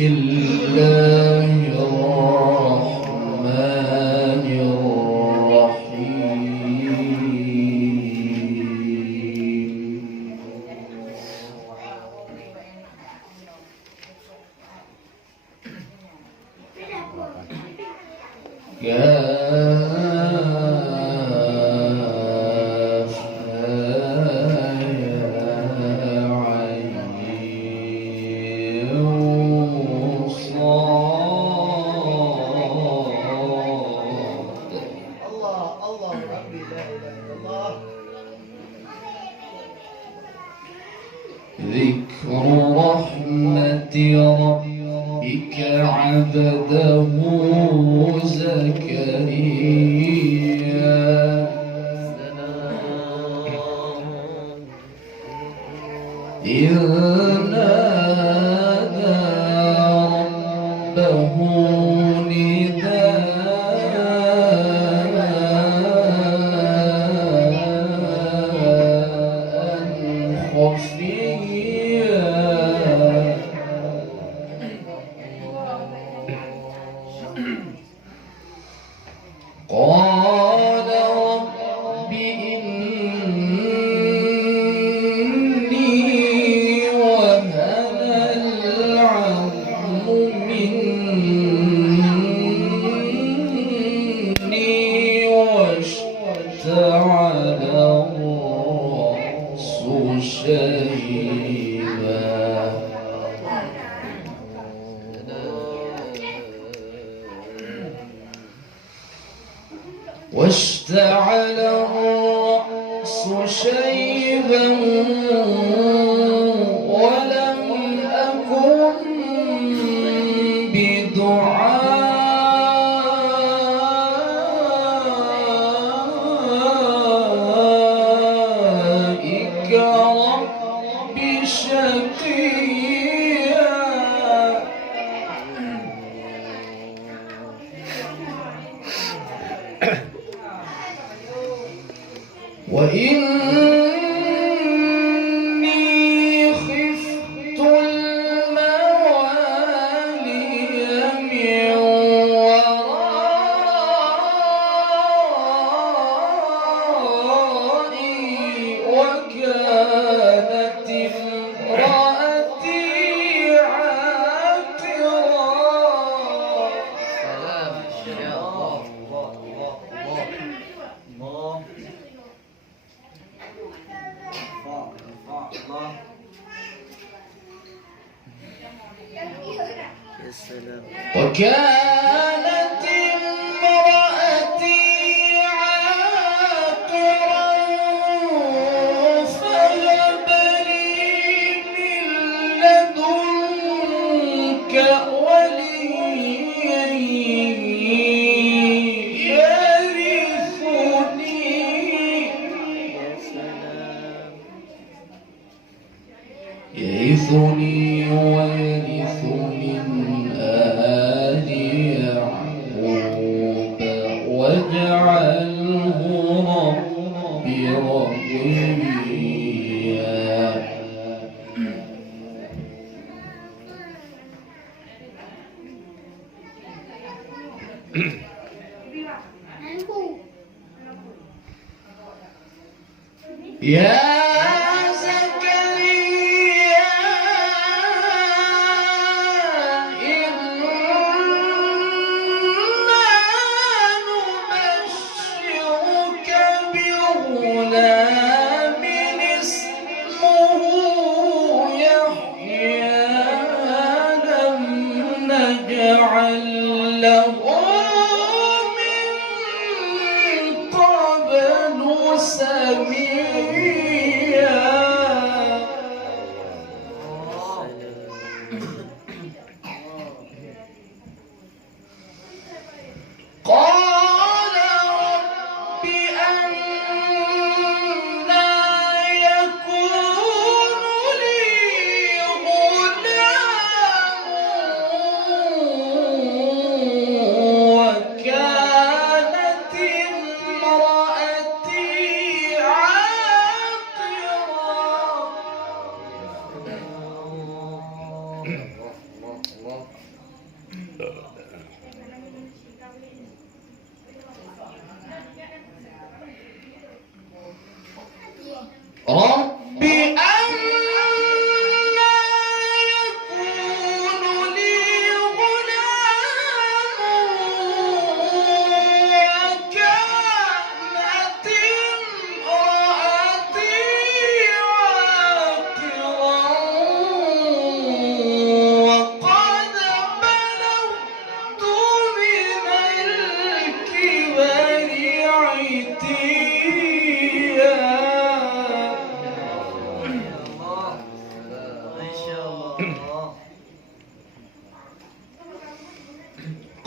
بسم الله الرحمن الرحيم. ذكر رحمة ربك عبده زكريا إذ نادى ربه نداء خفيا قال رب إني وهن العظم مني واشتعل الرأس شيبا واشتعل الرأس شيبا ولم أكن بدعائك رب شقيا وإني خفت الموالي من ورائي وكانت امرأتي عاقرا. سلام يا الله. يا سلام. وكانت امرأتي عاقرا فهب لي من لدنك وليا يرثني ويرث من آل يعقوب واجعله رب رضيا. يا غلام اسمه يحيى لم نجعل له من قبل سميا. قال رب أنى يكون لي غلام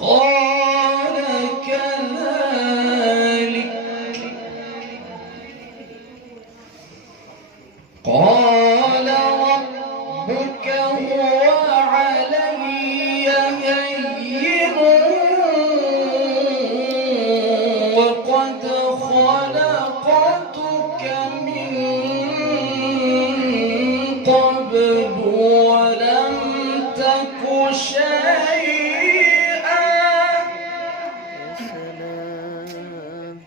قال كذلك قال ربك هو علي هين وقد خلقتك من قبل ولم تك شيئا سلام.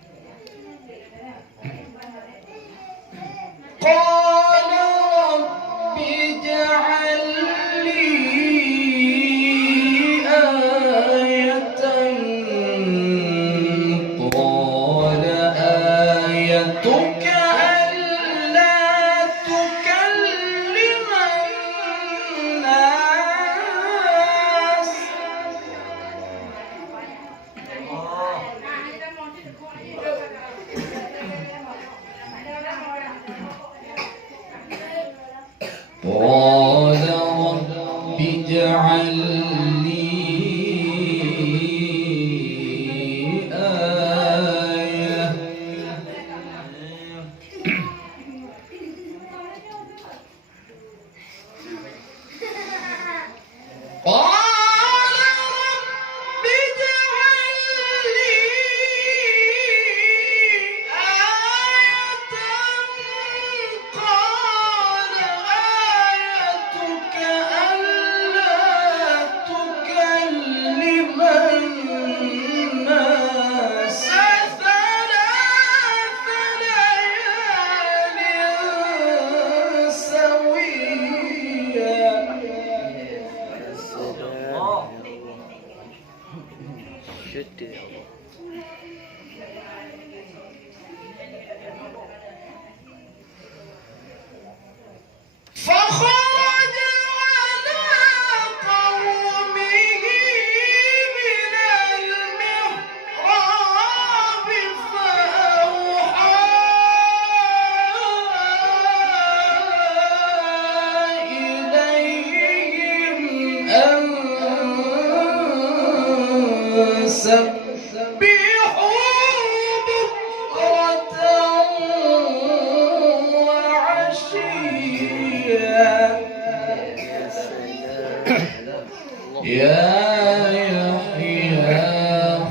قال رب اجعل لي آية قال آيتك ألا تكلم الناس قال رب اجعل لي آية قال رب اجعل لي آية قال آيتك ألا تكلم الناس ثلاث ليال سويا السلام. شد يا الله. فخرج على قومه من المحراب فأوحى إليهم أن سبحوا بكرة وعشيا يا سلام. يا يحيى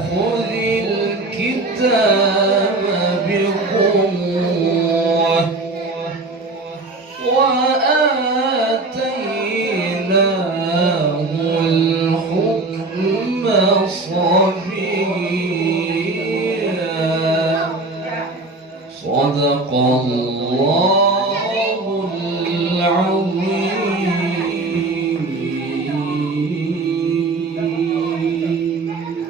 خذ الكتاب بقوة وآتيناه الحكم صبيا صدق الله العظيم.